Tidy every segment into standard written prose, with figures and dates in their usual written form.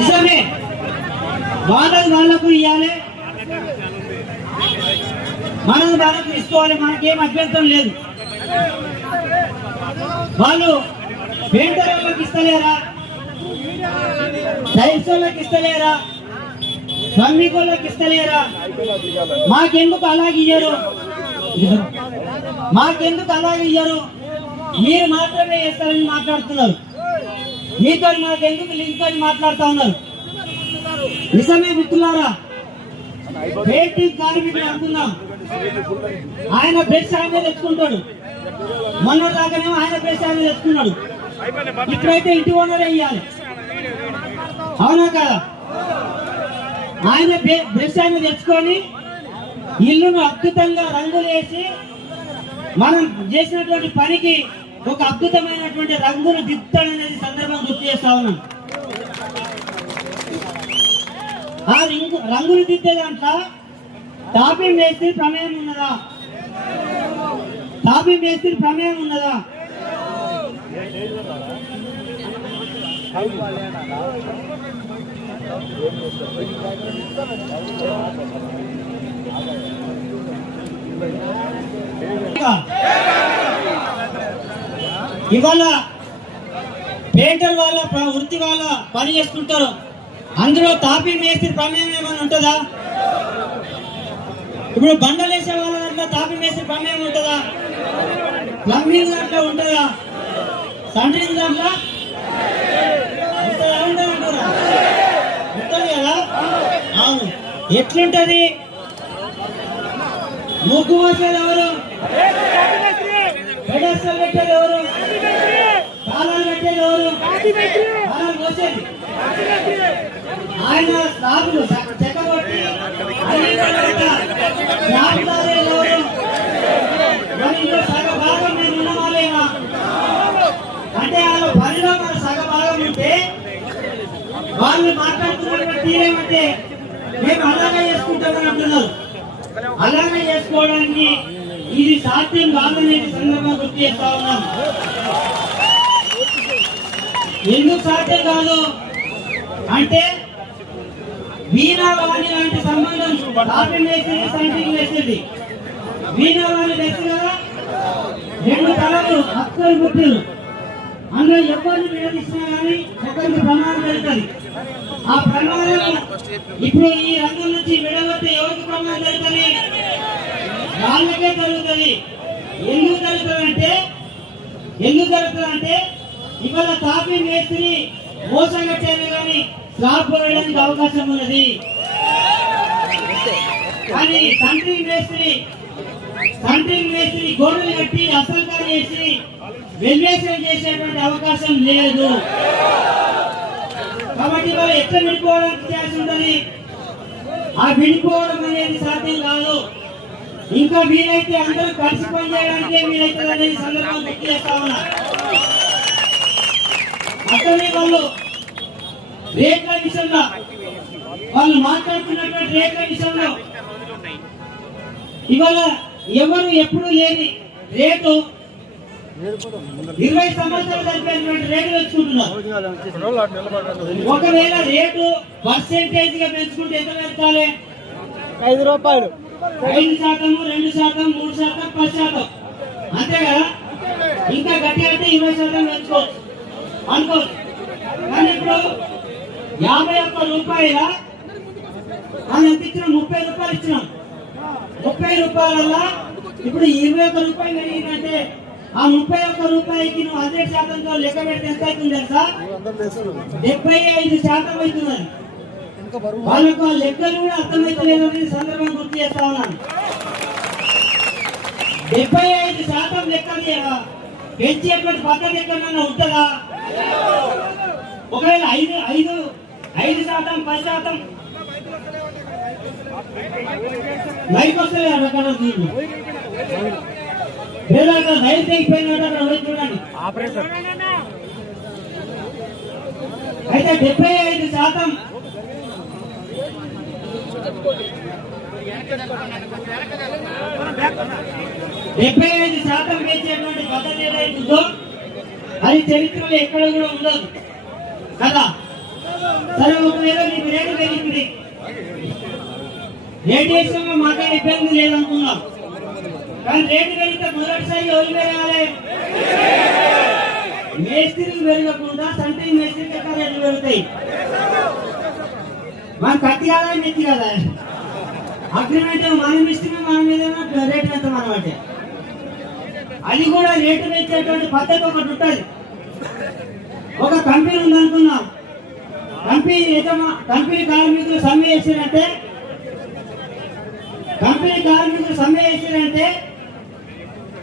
నిజమే, వాళ్ళకు ఇవ్వాలి, మనది వాళ్ళకు తీసుకోవాలి, మనకేం అభ్యంతరం లేదు. వాళ్ళు పెయింటర్ వాళ్ళకి ఇస్తలేరా, టైల్స్ వాళ్ళకి ఇస్తలేరా, ప్లంబింగ్ వాళ్ళకి ఇస్తలేరా? మాకెందుకు అలాగే ఇయ్యరు? మీరు మాత్రమే చేస్తారని మాట్లాడుతున్నారు. మీతో మాకెందుకు లింక్ అని మాట్లాడుతూ ఉన్నారు. నిజమే మిత్రులారా, పెయింటింగ్ కార్మికులు అనుకుందాం, ఆయన బ్రష్ ఆయన తెచ్చుకుంటాడు. మొన్న దాకానేమో ఆయన బ్రష్ ఆయన తెచ్చుకున్నాడు, ఇప్పుడైతే ఇంటి ఓనర్ అయ్యాలి. అవునా కదా? ఆయన బ్రష్ ఆయన తెచ్చుకొని ఇల్లును అద్భుతంగా రంగులు వేసి మనం చేసినటువంటి పనికి ఒక అద్భుతమైనటువంటి రంగును దిద్దుతాడనేది సందర్భం గుర్తు చేస్తా ఉన్నాం. ఆ రంగులు దిద్దే దాంట్లో టాపింగ్ మేస్త్రి ప్రమేయం ఉన్నదా? ఇవాళ పేంటర్ వాళ్ళ వృత్తి వాళ్ళ పని చేస్తుంటారు, అందులో టాపింగ్ మేస్త్రి ప్రమేయం ఏమైనా ఉంటుందా? ఇప్పుడు బండలు వేసే వాళ్ళ దాంట్లో టాపింగ్ మేస్త్రి ప్రమేయం ఉంటుందా? ప్లంబింగ్ దాంట్లో ఉంటుందా? సెంటరింగ్ దాంట్లో ఉంటుంది కదా? అవును. ఎట్లుంటది? ముగ్గు వేసేది ఎవరు? పెడస్టల్ పెట్టేది ఎవరు? తాళాలు పెట్టేది ఎవరు? తాళాలు పోసేది ఆయన. స్లాబులు చెక్కబట్టి ఎవరు? మరి ఇంకో సగ భాగం మేము ఉన్నవాళ్ళేనా? అంటే వాళ్ళ పనిలో మన సగ భాగం ఉంటే వాళ్ళు మాట్లాడుతున్నటువంటి తీరేమంటే మేము అలాగే చేసుకుంటామని అంటున్నారు. అలాగే చేసుకోవడానికి ఇది సాధ్యం కాదనేది సందర్భంగా గుర్తు చేస్తా ఉన్నాం. ఎందుకు సాధ్యం కాదు అంటే వీణావాణి లాంటి సంబంధం టాపింగ్ వేసేది, సెంటరింగ్ వేసేది. వీణావాణి వేసి కదా, రెండు తలలు అక్కలు గుర్తులు, అందులో ఎవరిని వేధిస్తున్నా కానీ ఒకరికి ప్రమాదం జరుగుతుంది. ఆ ప్రమాదం ఇప్పుడు ఈ రంగం నుంచి విడగొట్టి ఎవరికి ప్రమాదం జరుగుతుంది? వాళ్ళకే జరుగుతుంది. ఎందుకు జరుగుతుందంటే ఇవాళ టాపింగ్ మేస్త్రి మోసం కట్టారు కానీ స్లాబ్ పోయడానికి అవకాశం ఉన్నది. కానీ సెంటరింగ్ మేస్త్రి గోడలు కట్టి అసంకారం చేసి వెల్వేషన్ చేసేటువంటి అవకాశం లేదు. కాబట్టి వాళ్ళు ఎట్లా విడిపోవడానికి చేసి ఉండాలి? ఆ విడిపోవడం అనేది సాధ్యం కాదు. ఇంకా వీలైతే అందరూ కలిసి పనిచేయడానికే వీలైతుంది అనేది సందర్భం గుర్తు చేస్తా ఉన్నా. అసలు వాళ్ళు రేట్ల విషయంలో వాళ్ళు మాట్లాడుతున్నటువంటి రేట్ల విషయంలో ఇవాళ ఎవరు ఎప్పుడు లేని రేటు 20 సంవత్సరాలు జరిపినటువంటి రేటు తెచ్చుకుంటున్నారు. ఒకవేళ రేటు పర్సెంటేజ్ గా పెంచుకుంటే ఎంత పెంచాలి? 5 రూపాయలు, 5%, 2%, 3%, 10%, అంతే కదా? ఇంకా గట్టి అంటే 20% పెంచుకోవచ్చు అనుకోవచ్చు. కానీ ఇప్పుడు 51 రూపాయల మనం ఎంత ఇచ్చినాం? 30 రూపాయలు ఇచ్చినాం. 30 రూపాయల ఇప్పుడు 21 రూపాయలు పెరిగిందంటే ఆ 31 రూపాయలకి నువ్వు 100%తో లెక్క పెడితే ఎంత అవుతుంది తెలుసా? 75% అవుతుంది. వాళ్ళకు ఆ లెక్కలు కూడా అర్థమైతలేదు అనేది సందర్భం గుర్తు చేస్తా ఉన్నాను. 75% లెక్కలు పెంచేటువంటి పద్ధతి ఎక్కడన్నా ఉంటుందా? ఒకవేళ 5%, 10% లైఫ్ వస్తుంది అక్కడ లైఫ్ అయిపోయినట్టు అక్కడ చూడండి. అయితే 75% 75% వేసేటువంటి పద్ధతి ఏదైతుందో అది చరిత్రలో ఎక్కడ కూడా ఉండదు కదా. సరే ఒకవేళ నీకు రేటు పెరిగింది, రేటు వేసినా మాకే ఇబ్బంది లేదనుకున్నాం. కానీ రేటు పెరిగితే మొదటిసారి ఎవరు పెరగాలి? మేస్త్రికి పెరగకుండా సంటింగ్ మేస్త్రికి ఎక్కడ రేట్లు పెరుగుతాయి? మనం కత్తి కాదా నెత్తి కదా? అగ్రిమెంట్ మనం ఇష్టమే, మన మీద రేటు పెడతాం అనమాట. అది కూడా రేటు పెంచేటువంటి పద్ధతి ఒకటి ఉంటుంది. ఒక కంపెనీ ఉందనుకున్నాం, కంపెనీ కార్మికులు సమ్మె చేసిరంటే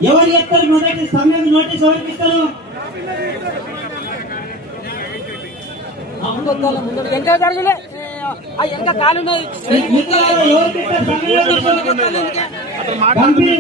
ఎవరు చెప్తారు? మొదటి సమ్మెకు నోటీస్ ఎవరికి ఇస్తారు? ఇంకా జరగలే ఇంకా కాలు ఎవరికి ఇస్తారు? కంపెనీ